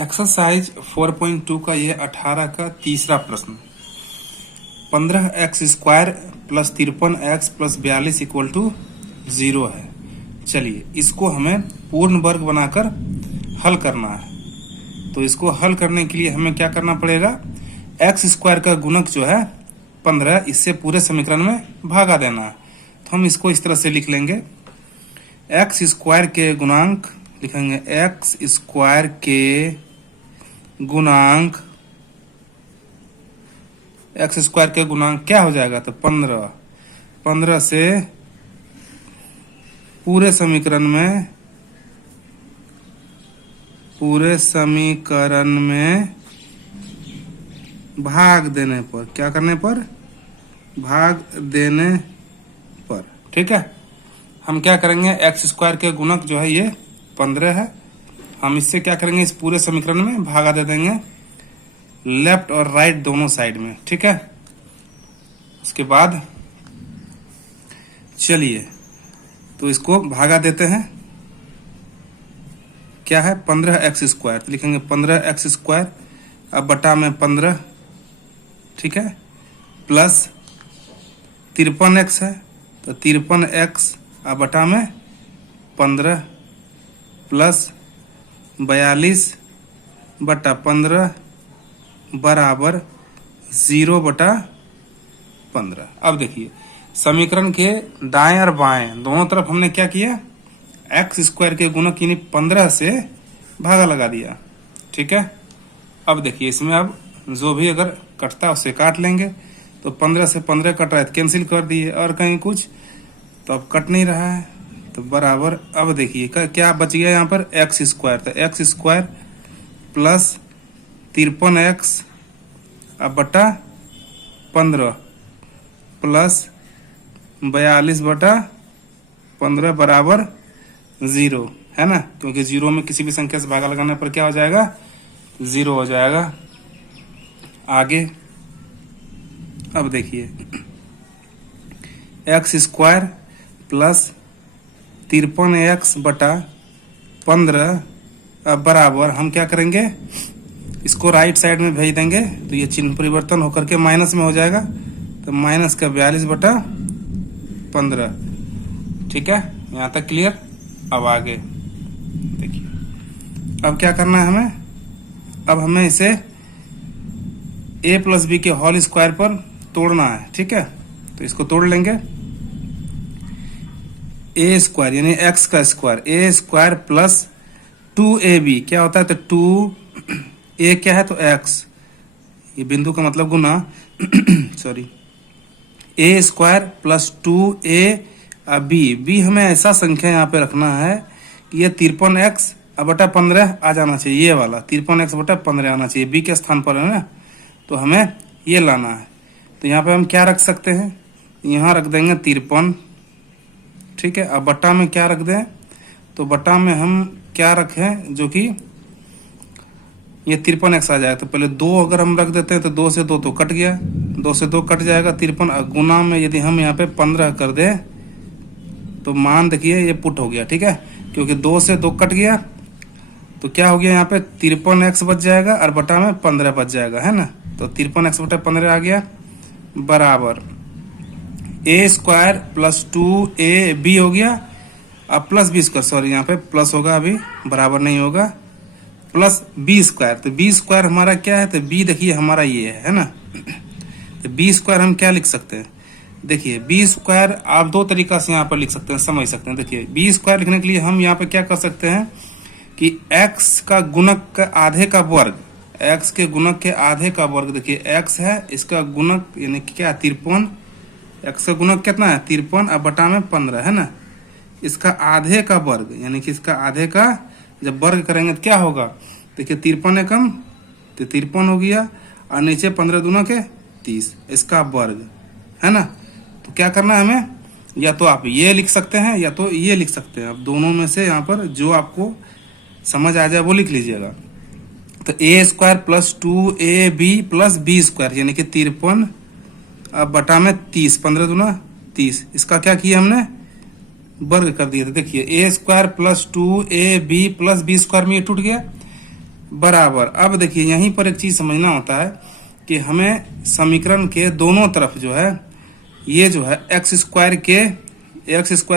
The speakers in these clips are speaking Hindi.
एक्सरसाइज 4.2 का ये 18 का तीसरा प्रश्न। 15x² plus 53x plus 42 equal to 0 है। चलिए इसको हमें पूर्ण वर्ग बनाकर हल करना है। तो इसको हल करने के लिए हमें क्या करना पड़ेगा, x² का गुणक जो है 15, इससे पूरे समीकरण में भागा देना है। तो हम इसको इस तरह से लिख लेंगे, x² के गुणांक लिखेंगे, x² के गुणांक, x² के गुणांक क्या हो जाएगा, तो 15 से पूरे समीकरण में भाग देने पर, क्या करने पर, भाग देने पर। ठीक है, हम क्या करेंगे, x² के गुणक जो है ये 15 है, हम इससे क्या करेंगे, इस पूरे समीकरण में भागा दे देंगे लेफ्ट और राइट दोनों साइड में। ठीक है, उसके बाद चलिए तो इसको भागा देते हैं, क्या है 15x², तो लिखेंगे 15x², अब बटा में 15, ठीक है, प्लस 53x है तो 53x, अब बटा में 15 प्लस 42 बटा 15 बराबर 0/15। अब देखिए समीकरण के दाएं और बाएं दोनों तरफ हमने क्या किया, x² के गुणक यानी 15 से भागा लगा दिया। ठीक है, अब देखिए इसमें अब जो भी अगर कटता है उससे काट लेंगे, तो 15 से 15 कट रहा है तो कैंसिल कर दिए, और कहीं कुछ तो अब कट नहीं रहा है, तो बराबर, अब देखिए क्या बच गया यहाँ पर, x², तो x² प्लस 53x अब बटा 15 प्लस 42/15 बराबर 0 है ना, क्योंकि 0 में किसी भी संख्या से भागा लगाने पर क्या हो जाएगा, 0 हो जाएगा। आगे अब देखिए x² प्लस 53x बटा 15 अब बराबर, हम क्या करेंगे, इसको राइट साइड में भेज देंगे तो ये चिन्ह परिवर्तन होकर के माइनस में हो जाएगा, तो माइनस का 42/15। ठीक है, यहाँ तक क्लियर। अब आगे देखिए, अब क्या करना है हमें, अब हमें इसे a प्लस बी के होल स्क्वायर पर तोड़ना है। ठीक है, तो इसको तोड़ लेंगे, a² यानी x का स्क्वायर, a² प्लस 2ab क्या होता है, तो 2a क्या है, तो x, ये बिंदु का मतलब गुना sorry, a² plus 2a b हमें ऐसा संख्या यहाँ पे रखना है कि ये 53x बटा 15 आ जाना चाहिए, ये वाला 53x बटा 15 आना चाहिए, b के स्थान पर है ना, तो हमें ये लाना है। तो यहाँ पे हम क्या रख सकते हैं, यहाँ रख देंगे 53, ठीक है, अब बटा में क्या रख दें, तो बटा में हम क्या रखें, जो कि ये 53x आ जाएगा, तो पहले 2 अगर हम रख देते हैं तो 2 से 2 तो कट गया, 2 से 2 कट जाएगा, 53 गुना में यदि हम यहाँ पे 15 कर दें तो मान देखिए ये पुट हो गया। ठीक है, क्योंकि 2 से 2 कट गया तो क्या हो गया, यहाँ पे 53x बच जाएगा और बटा में 15 बच जाएगा, है ना, तो 53x बटा 15 आ गया बराबर a² प्लस 2ab हो गया, अब प्लस b², सॉरी यहाँ पे प्लस होगा, अभी बराबर नहीं होगा, प्लस b², तो b² हमारा क्या है, तो b देखिए हमारा ये है ना, तो b² हम क्या लिख सकते हैं, देखिए b² आप दो तरीका से यहाँ पर लिख सकते हैं, समझ सकते हैं। देखिए b² लिखने के लिए हम यहाँ पे क्या कर सकते हैं कि x का गुणक का आधे का वर्ग, x के गुणक के आधे का वर्ग, देखिए x है, इसका गुणक यानी क्या 53, x का गुणक कितना है 53 अब बटा में 15 है ना, इसका आधे का वर्ग यानी कि इसका आधे का जब वर्ग करेंगे तो क्या होगा, देखिए 53 एकम तो 53 हो गया, और नीचे 15 दूना के 30, इसका वर्ग है ना। तो क्या करना है हमें, या तो आप ये लिख सकते हैं या तो ये लिख सकते हैं, अब दोनों में से यहाँ पर जो आपको समझ आ जाए वो लिख लीजिएगा। तो a² plus 2ab plus b² यानी कि 53 अब बटा में 30, 15 दूना 30, इसका क्या किया हमने, वर्ग कर दिया। तो देखिए a² plus 2ab plus b² में ये टूट गया, बराबर। अब देखिए यहीं पर एक चीज समझना होता है कि हमें समीकरण के दोनों तरफ जो है ये जो है एक्स स्क्वायर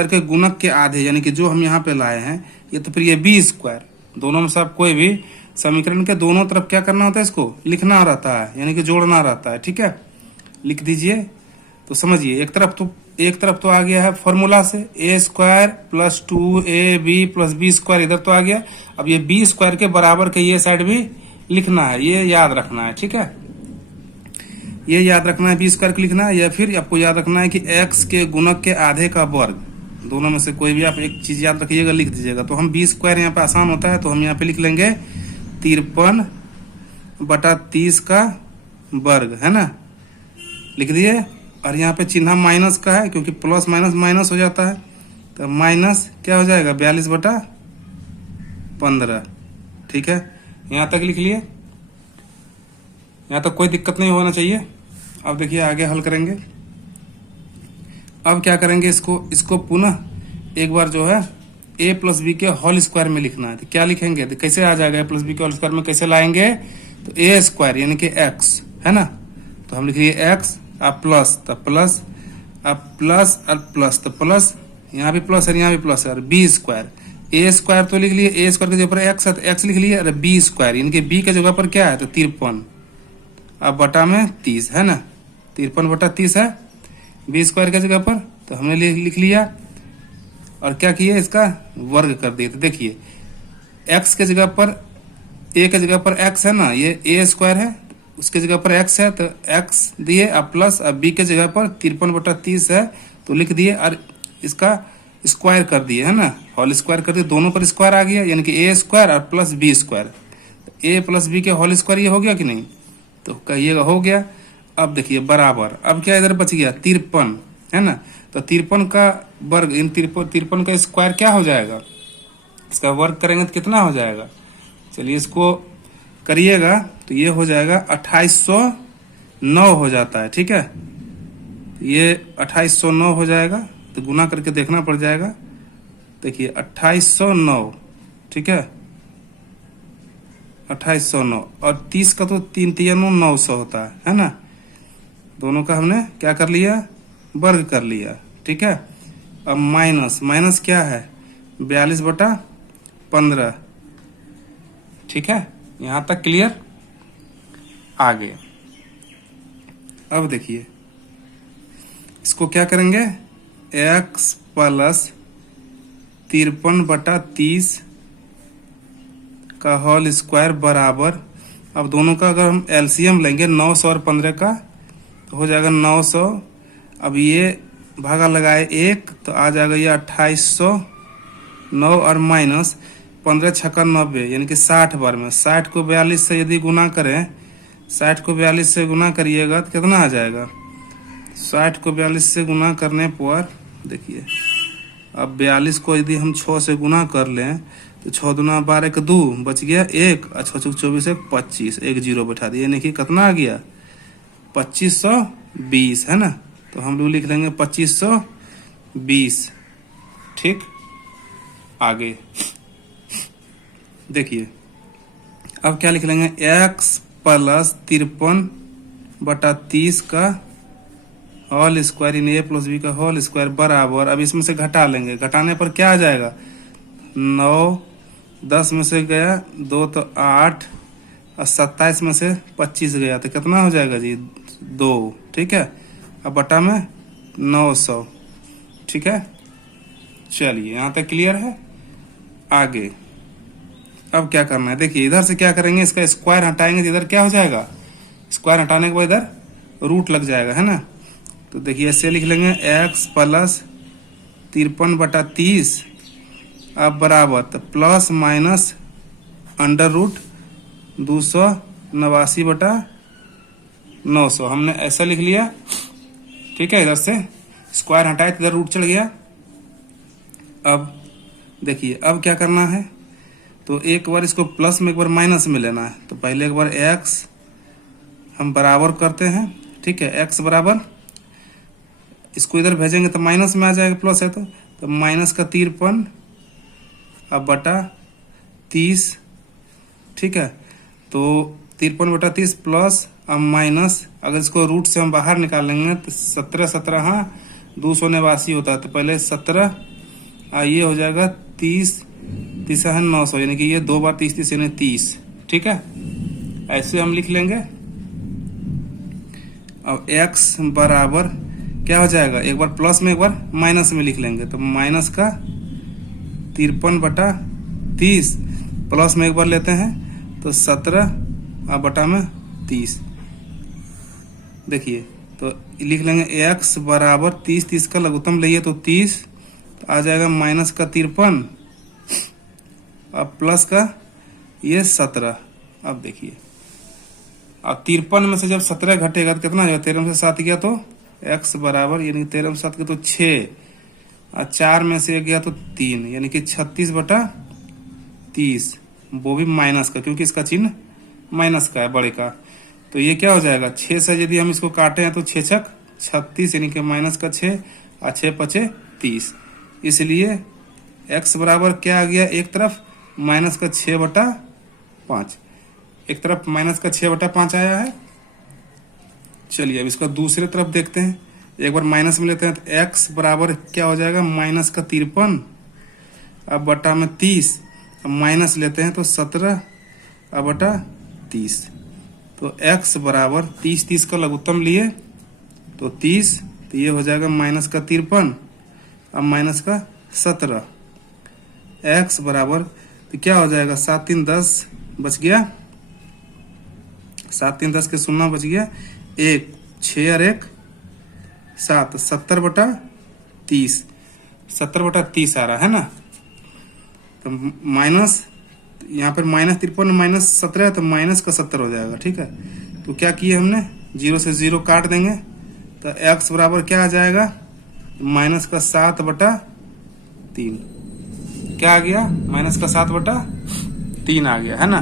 के गुणक के आधे, यानी कि जो हम यहाँ पे लाए हैं ये, तो फिर ये बी स्क्वायर, दोनों में से आप कोई भी समीकरण के दोनों तरफ क्या करना होता है, इसको लिखना रहता है, यानी कि जोड़ना रहता है। ठीक है, लिख दीजिए। तो समझिए एक तरफ तो आ गया है फॉर्मूला से A square plus 2ab plus B square, इधर तो आ गया। अब ये बी स्क्वायर के बराबर के ये साइड भी लिखना है, ये याद रखना है। ठीक है, ये याद रखना है, बी स्क्वायर को लिखना है, या फिर आपको याद रखना है कि एक्स के गुणक के आधे का वर्ग, दोनों में से कोई भी आप एक चीज याद रखिएगा, लिख दीजिएगा। तो हम बी स्क्वायर यहाँ पे आसान होता है, तो हम यहाँ पे लिख लेंगे 53/30 का वर्ग, है ना, लिख दिए। और यहाँ पे चिन्ह माइनस का है, क्योंकि प्लस माइनस माइनस हो जाता है, तो माइनस क्या हो जाएगा 42/15। ठीक है, यहाँ तक लिख लिए, यहाँ तक कोई दिक्कत नहीं होना चाहिए। अब देखिए आगे हल करेंगे। अब क्या करेंगे, इसको पुनः एक बार जो है a प्लस बी के होल स्क्वायर में लिखना है। तो क्या लिखेंगे, तो कैसे आ जाएगा, a प्लस बी के होल स्क्वायर में कैसे लाएंगे, तो a स्क्वायर यानी कि x है ना, तो हम लिखिए x, अब प्लस तो प्लस, अब प्लस और प्लस तो प्लस, यहाँ भी प्लस है यहाँ भी प्लस है, और बी स्क्वायर, ए स्क्वायर तो लिख लिए, ए स्क्वायर के जगह पर एक्स है तो एक्स लिख लिए, और बी स्क्वायर यानी कि बी के जगह पर क्या है, तो 53, अब बटा में 30 है ना, 53/30 है बी स्क्वायर के जगह पर, तो हमने लिख लिया। और क्या किए, इसका वर्ग कर दिए। तो देखिए एक्स के जगह पर, ए के जगह पर एक्स है ना, ये ए स्क्वायर है, उसके जगह पर एक्स है तो एक्स दिए, अब प्लस, अब बी के जगह पर 53/30 है तो लिख दिए, और इसका स्क्वायर कर दिए, है ना, होल स्क्वायर कर दिए, दोनों पर स्क्वायर आ गया, यानी कि ए स्क्वायर और प्लस बी स्क्वायर, ए प्लस बी के होल स्क्वायर ये हो गया कि नहीं, तो कहिएगा हो गया। अब देखिए बराबर, अब क्या इधर बच गया 53, है ना, तो 53 का वर्ग, इन 53 का स्क्वायर क्या हो जाएगा, इसका वर्ग करेंगे तो कितना हो जाएगा, चलिए इसको करिएगा, तो ये हो जाएगा 2809 हो जाता है। ठीक है, ये 2809 हो जाएगा, तो गुना करके देखना पड़ जाएगा। देखिए 2809, ठीक है, 2809, और 30 का तो 3×3=900 होता है ना, दोनों का हमने क्या कर लिया, वर्ग कर लिया। ठीक है, अब माइनस क्या है 42/15। ठीक है, यहां तक क्लियर। आगे अब देखिए इसको क्या करेंगे, x प्लस 53/30 का होल स्क्वायर बराबर, अब दोनों का अगर हम एलसीएम लेंगे 900 और 15 का, तो हो जाएगा 900, अब ये भागा लगाए 1 तो आ जाएगा ये 2809, और माइनस 15×6=90 यानी कि 60 बार में, 60 को 42 से यदि गुना करें, 60 को 42 से गुना करिएगा तो कितना आ जाएगा, 60 को 42 से गुना करने पर देखिए, अब 42 को यदि हम 6 से गुना कर लें तो 6 दूना 12 के 2 बच गया 1, और 6 × 24 25, एक जीरो बैठा दिए, यानी कि कितना आ गया 2520, है ना, तो हम लोग लिख लेंगे 2520। ठीक, आगे देखिए अब क्या लिख लेंगे, x प्लस 53/30 का होल स्क्वायर, इन ए प्लस बी का होल स्क्वायर बराबर, अब इसमें से घटा लेंगे, घटाने पर क्या आ जाएगा, 9, 10 में से गया 2 तो 8, और 27 में से 25 गया तो कितना हो जाएगा जी 2। ठीक है, अब बटा में 900। ठीक है, चलिए यहाँ तक क्लियर है। आगे अब क्या करना है, देखिए इधर से क्या करेंगे, इसका स्क्वायर हटाएंगे तो इधर क्या हो जाएगा, स्क्वायर हटाने के बाद इधर रूट लग जाएगा, है ना, तो देखिए ऐसे लिख लेंगे x प्लस 53/30 अब बराबर, तो प्लस माइनस अंडर रूट 289/900, हमने ऐसा लिख लिया। ठीक है, इधर से स्क्वायर हटाए तो इधर रूट चढ़ गया। अब देखिए अब क्या करना है, तो एक बार इसको प्लस में एक बार माइनस में लेना है, तो पहले एक बार x हम बराबर करते हैं। ठीक है, x बराबर, इसको इधर भेजेंगे तो माइनस में आ जाएगा, प्लस है तो माइनस का 53 अब बटा 30। ठीक है, तो 53/30 प्लस अब माइनस, अगर इसको रूट से हम बाहर निकालेंगे तो 17 17 हाँ 289 होता है। तो पहले 17 ये हो जाएगा 30 30 है 900, यानी कि ये 2 बार 30 30 यानी 30। ठीक है, ऐसे हम लिख लेंगे। अब x बराबर क्या हो जाएगा, एक बार प्लस में एक बार माइनस में लिख लेंगे। तो माइनस का 53/30 प्लस में एक बार लेते हैं तो 17 बटा में 30। देखिए तो लिख लेंगे x बराबर 30 30 का लघुत्तम लिए तो 30, तो आ जाएगा माइनस का 53 अब प्लस का ये 17। अब देखिए अब 53 में से जब 17 घटेगा तो कितना जाएगा, 13 में से 7 गया तो x बराबर, यानी 13 में 7 गया तो 6 और 4 में से 1 गया तो 3, यानी कि 36/30, वो भी माइनस का, क्योंकि इसका चिन्ह माइनस का है बड़े का। तो ये क्या हो जाएगा, 6 से यदि हम इसको काटे हैं तो 6 छक 36, यानी कि माइनस का 6 और 6 पचे 30। इसलिए x बराबर क्या आ गया, एक तरफ माइनस का 6/5, एक तरफ माइनस का 6/5 आया है। चलिए अब इसका दूसरे तरफ देखते हैं, एक बार माइनस में लेते हैं तो x बराबर क्या हो जाएगा, माइनस का 53 अब बटा में 30, अब माइनस लेते हैं तो 17 अब बटा 30। तो x बराबर 30 30 का लघुत्तम लिए तो 30, तो ये हो जाएगा माइनस का 53 अब माइनस का 17। x बराबर तो क्या हो जाएगा, 7 3 10 बच गया, 7 3 10 के 0 बच गया, 1 6 और 1 7, 70/30, 70/30 आ रहा है ना। तो माइनस, यहाँ पर माइनस 53 माइनस 17 है तो माइनस का 70 हो जाएगा। ठीक है, तो क्या किए हमने, 0 से 0 काट देंगे तो x बराबर क्या आ जाएगा, माइनस का 7/3। क्या आ गया, माइनस का 7/3 आ गया है ना।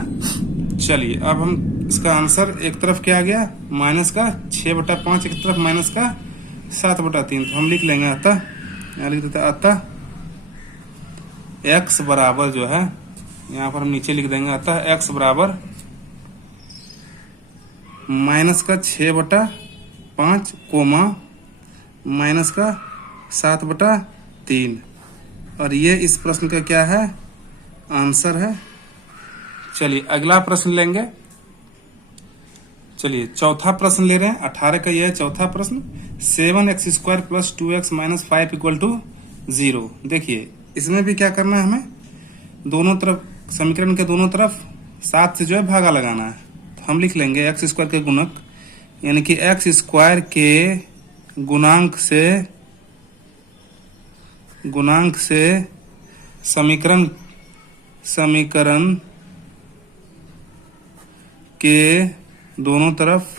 चलिए अब हम इसका आंसर, एक तरफ क्या आ गया, माइनस का 6/5, एक तरफ माइनस का 7/3। तो हम लिख लेंगे अतः, यहाँ लिख देते अतः x बराबर जो है, यहाँ पर हम नीचे लिख देंगे अतः x बराबर माइनस का 6/5 कोमा माइनस का 7/3, और ये इस प्रश्न का क्या है, आंसर है। चलिए अगला प्रश्न लेंगे। चलिए चौथा प्रश्न ले रहे हैं, 18 का यह है चौथा प्रश्न। 7x² + 2x - 5 = 0। देखिए इसमें भी क्या करना है, हमें दोनों तरफ, समीकरण के दोनों तरफ 7 से जो है भागा लगाना है। तो हम लिख लेंगे x² के गुणक, यानी कि x² के गुणांक से समीकरण के दोनों तरफ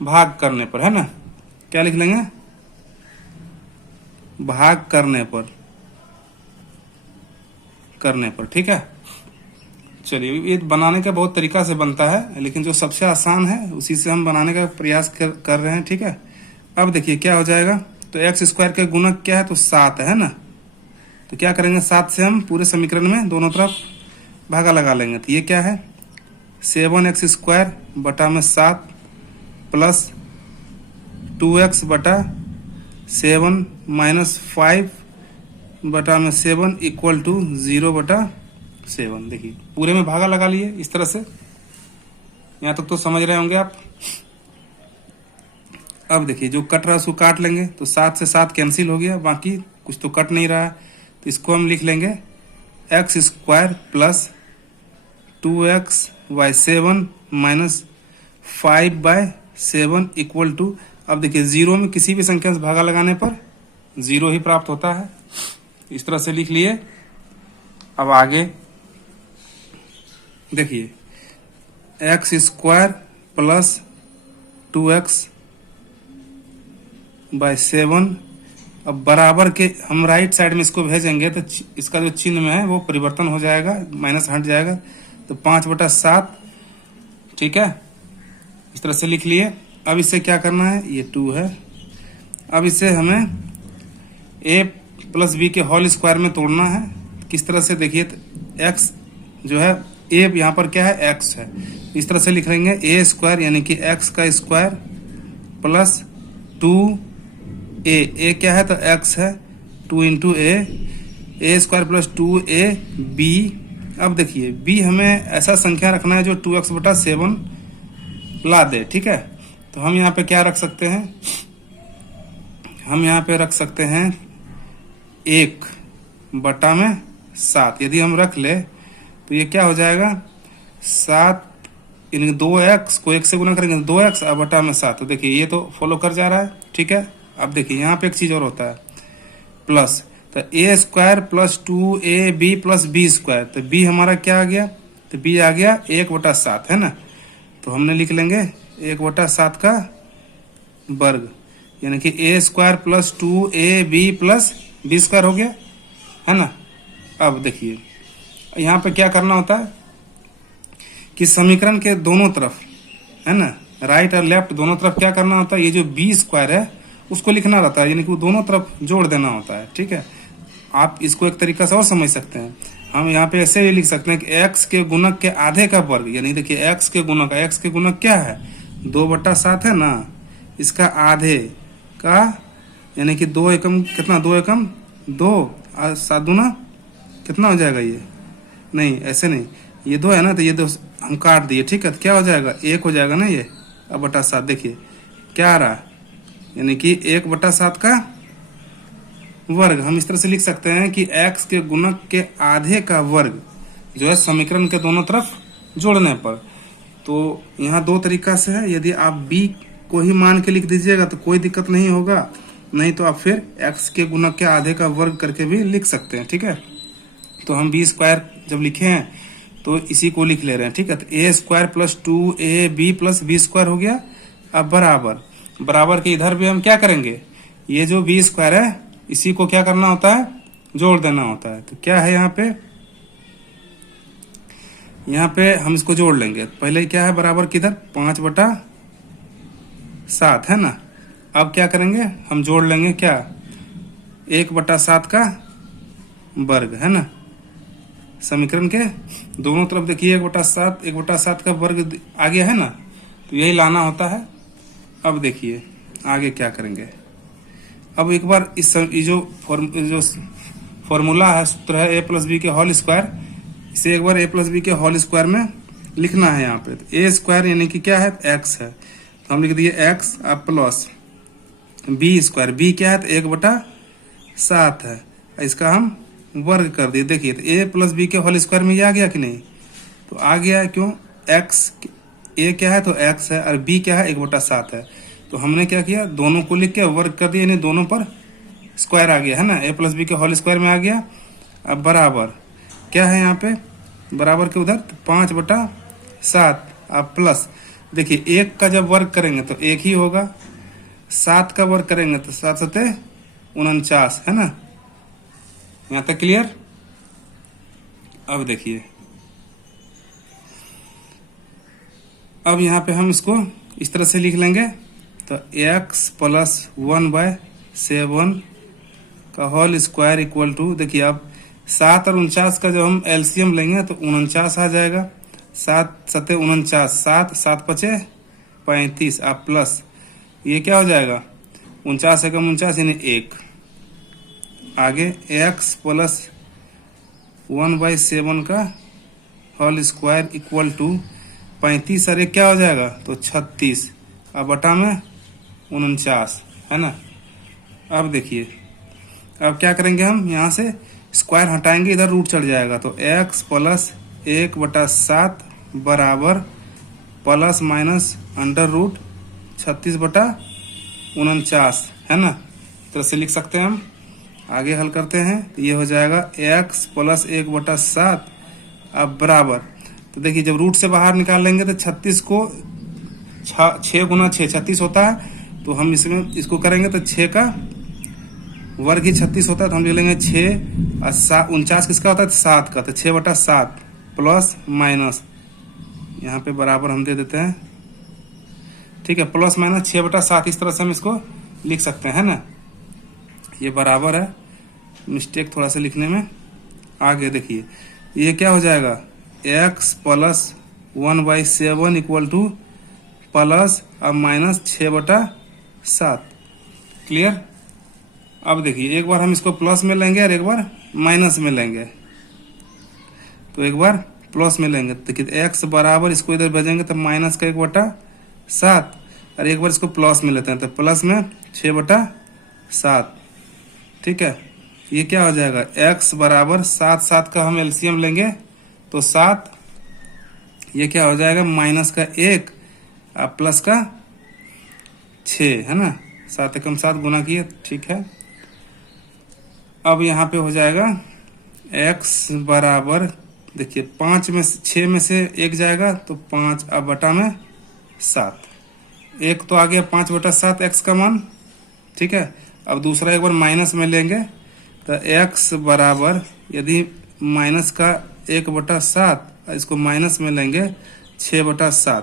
भाग करने पर, है ना। क्या लिख लेंगे, भाग करने पर। ठीक है, चलिए ये बनाने का बहुत तरीका से बनता है, लेकिन जो सबसे आसान है उसी से हम बनाने का प्रयास कर रहे हैं। ठीक है, अब देखिए क्या हो जाएगा, तो x² के गुणक क्या है, तो 7 है ना। तो क्या करेंगे, 7 से हम पूरे समीकरण में दोनों तरफ भागा लगा लेंगे। तो ये क्या है, 7x² बटा में 7 प्लस 2x बटा 7 माइनस 5 बटा में 7 इक्वल टू 0/7। देखिए पूरे में भागा लगा लिए इस तरह से, यहाँ तक तो समझ रहे होंगे आप। अब देखिए जो कट रहा है उसको काट लेंगे, तो 7 से 7 कैंसिल हो गया, बाकी कुछ तो कट नहीं रहा है। तो इसको हम लिख लेंगे x² plus 2x/7 minus 5/7 equal to, अब देखिए 0 में किसी भी संख्या से भागा लगाने पर 0 ही प्राप्त होता है। इस तरह से लिख लिए। अब आगे देखिए x² प्लस 2x/7, अब बराबर के हम राइट साइड में इसको भेजेंगे तो इसका जो चिन्ह में है वो परिवर्तन हो जाएगा, माइनस हट जाएगा, तो 5/7। ठीक है, इस तरह से लिख लिए। अब इससे क्या करना है, ये 2 है, अब इसे हमें a + b के होल स्क्वायर में तोड़ना है। किस तरह से, देखिए एक्स जो है ए यहाँ पर क्या है एक्स है, इस तरह से लिख लेंगे ए स्क्वायर यानी कि एक्स का स्क्वायर प्लस 2a क्या है तो एक्स है 2 इंटू ए स्क्वायर प्लस 2a बी। अब देखिए बी हमें ऐसा संख्या रखना है जो 2x/7 ला दे, ठीक है। तो हम यहाँ पे क्या रख सकते हैं, हम यहाँ पे रख सकते हैं 1/7। यदि हम रख ले तो ये क्या हो जाएगा 7 यानी 2x को 1 से गुना करेंगे 2x और बटा में 7। तो देखिए ये तो फॉलो कर जा रहा है, ठीक है। अब देखिए यहाँ पे एक चीज और होता है प्लस, तो A square plus 2ab plus B square. तो बी हमारा क्या आ गया, तो बी आ गया 1/7 है ना। तो हमने लिख लेंगे 1/7 का वर्ग यानी कि A square plus 2ab plus B square हो गया है ना। अब देखिए यहाँ पे क्या करना होता है कि समीकरण के दोनों तरफ है ना, राइट और लेफ्ट दोनों तरफ क्या करना होता है, ये जो बी स्क्वायर है उसको लिखना रहता है, यानी कि वो दोनों तरफ जोड़ देना होता है, ठीक है। आप इसको एक तरीका से और समझ सकते हैं, हम यहाँ पे ऐसे भी लिख सकते हैं कि x के गुणक के आधे का वर्ग, यानी देखिए x के गुणक क्या है 2/7 है ना, इसका आधे का यानी कि 2 एकम कितना 2 एकम 2 और 7 दूना कितना हो जाएगा, ये नहीं ऐसे नहीं, ये 2 है ना तो ये 2 हम काट दिए, ठीक है। तो क्या हो जाएगा 1 हो जाएगा ना ये, अब बटा 7 देखिए क्या आ रहा है, यानी कि 1/7 का वर्ग। हम इस तरह से लिख सकते हैं कि x के गुणक के आधे का वर्ग जो है समीकरण के दोनों तरफ जोड़ने पर। तो यहाँ 2 तरीका से है, यदि आप b को ही मान के लिख दीजिएगा तो कोई दिक्कत नहीं होगा, नहीं तो आप फिर x के गुणक के आधे का वर्ग करके भी लिख सकते हैं, ठीक है। तो हम b स्क्वायर जब लिखे हैं तो इसी को लिख ले रहे हैं, ठीक है। तो A square plus 2ab plus B square हो गया। अब बराबर के इधर भी हम क्या करेंगे, ये जो बी स्क्वायर है इसी को क्या करना होता है, जोड़ देना होता है। तो क्या है यहाँ पे हम इसको जोड़ लेंगे। पहले क्या है बराबर किधर 5/7 है ना। अब क्या करेंगे हम जोड़ लेंगे क्या 1/7 का वर्ग है ना। समीकरण के दोनों तरफ देखिए 1/7 का वर्ग आ गया है ना, तो यही लाना होता है। अब देखिए आगे क्या करेंगे, अब एक बार इस जो फॉर्मूला है सूत्र है a प्लस बी के होल स्क्वायर, इसे एक बार a प्लस बी के होल स्क्वायर में लिखना है यहाँ पे। तो a स्क्वायर यानी कि क्या है x है, तो हम लिख दिए x अब प्लस बी स्क्वायर, बी क्या है तो 1/7 है, इसका हम वर्ग कर दिए। देखिए तो a प्लस बी के होल स्क्वायर में ये आ गया कि नहीं, तो आ गया क्यों x a क्या है तो x है और b क्या है 1/7 है। तो हमने क्या किया दोनों को लिख के वर्ग कर दिया, यानी दोनों पर स्क्वायर आ गया है ना, a प्लस बी के होल स्क्वायर में आ गया। अब बराबर क्या है यहाँ पे बराबर के उधर तो 5/7 अब प्लस देखिए 1 का जब वर्ग करेंगे तो 1 ही होगा, 7 का वर्ग करेंगे तो 7 7 49 है ना। यहाँ तक क्लियर। अब देखिए अब यहाँ पे हम इसको इस तरह से लिख लेंगे, तो x प्लस 1/7 का होल स्क्वायर इक्वल टू, देखिए अब 7 और 49 का जब हम एलसीएम लेंगे तो 49 आ जाएगा, 7 7 49, 7 7 5 35 आप प्लस ये क्या हो जाएगा 49 एकम 49 यानी 1। आगे x प्लस 1/7 का होल स्क्वायर इक्वल टू 35 और 1 क्या हो जाएगा तो 36 अब बटा में 49 है ना। अब देखिए अब क्या करेंगे हम यहाँ से स्क्वायर हटाएंगे, इधर रूट चढ़ जाएगा, तो x प्लस 1/7 बराबर प्लस माइनस अंडर रूट 36/49 है ना। इस तरह से लिख सकते हैं हम। आगे हल करते हैं तो ये हो जाएगा x प्लस 1/7 अब बराबर, तो देखिए जब रूट से बाहर निकाल लेंगे तो 36 को 6 गुना 6 36 होता है, तो हम इसमें इसको करेंगे तो 6 का वर्ग ही 36 होता है, तो हम ले लेंगे 6 और 49 किसका होता है 7 का, तो 6/7 प्लस माइनस यहाँ पे बराबर हम दे देते हैं, ठीक है, प्लस माइनस 6/7 इस तरह से हम इसको लिख सकते हैं ना। ये बराबर है, मिस्टेक थोड़ा सा लिखने में। आगे देखिए ये क्या हो जाएगा x plus 1/7 equal two plus अब माइनस 6/7। क्लियर। अब देखिए एक बार हम इसको प्लस में लेंगे और एक बार माइनस में लेंगे। तो एक बार प्लस में लेंगे, देखिए x बराबर इसको इधर भेजेंगे तो माइनस का 1/7, और एक बार इसको प्लस में लेते हैं तो प्लस में 6/7। ठीक है, ये क्या हो जाएगा x बराबर 7 का हम एलसीएम लेंगे तो 7, ये क्या हो जाएगा माइनस का 1 और प्लस का 6, है ना, 7 एकम 7 गुना किए। ठीक है, अब यहाँ पे हो जाएगा x बराबर, देखिए 5 में 6 में से 1 जाएगा तो 5 अब बटा में 7, एक तो आ गया 5/7 x का मान। ठीक है, अब दूसरा एक बार माइनस में लेंगे तो x बराबर, यदि माइनस का 1/7 इसको माइनस में लेंगे 6/7,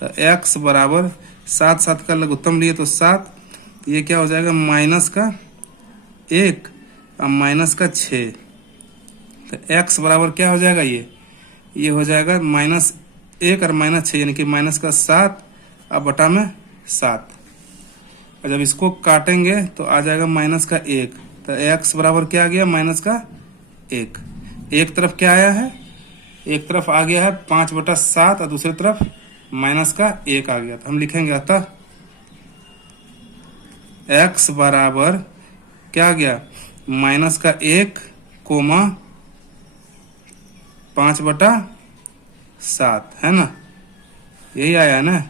तो x बराबर 7 का लघुत्तम लिए तो 7, तो ये क्या हो जाएगा माइनस का 1 और माइनस का 6, तो x बराबर क्या हो जाएगा, ये हो जाएगा -1 और -6 यानी कि माइनस का 7 अब बटा में 7। और जब इसको काटेंगे तो आ जाएगा माइनस का 1, तो x बराबर क्या आ गया माइनस का 1। एक तरफ क्या आया है, एक तरफ आ गया है 5/7 और दूसरी तरफ माइनस का 1 आ गया, तो हम लिखेंगे अतः x बराबर क्या आ गया माइनस का 1 कोमा 5/7, है ना, यही आया ना।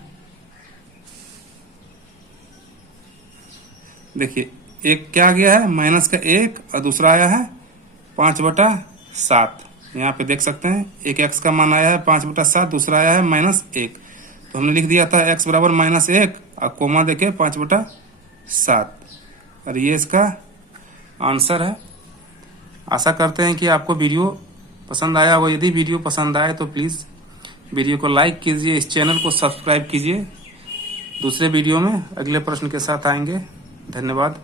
देखिए एक क्या गया है माइनस का 1 और दूसरा आया है 5/7। यहाँ पे देख सकते हैं एक x का मान आया है 5/7, दूसरा आया है -1, तो हमने लिख दिया था x बराबर -1 और कोमा देके 5/7, और ये इसका आंसर है। आशा करते हैं कि आपको वीडियो पसंद आया होगा। यदि वीडियो पसंद आए तो प्लीज़ वीडियो को लाइक कीजिए, इस चैनल को सब्सक्राइब कीजिए। दूसरे वीडियो में अगले प्रश्न के साथ आएंगे। धन्यवाद।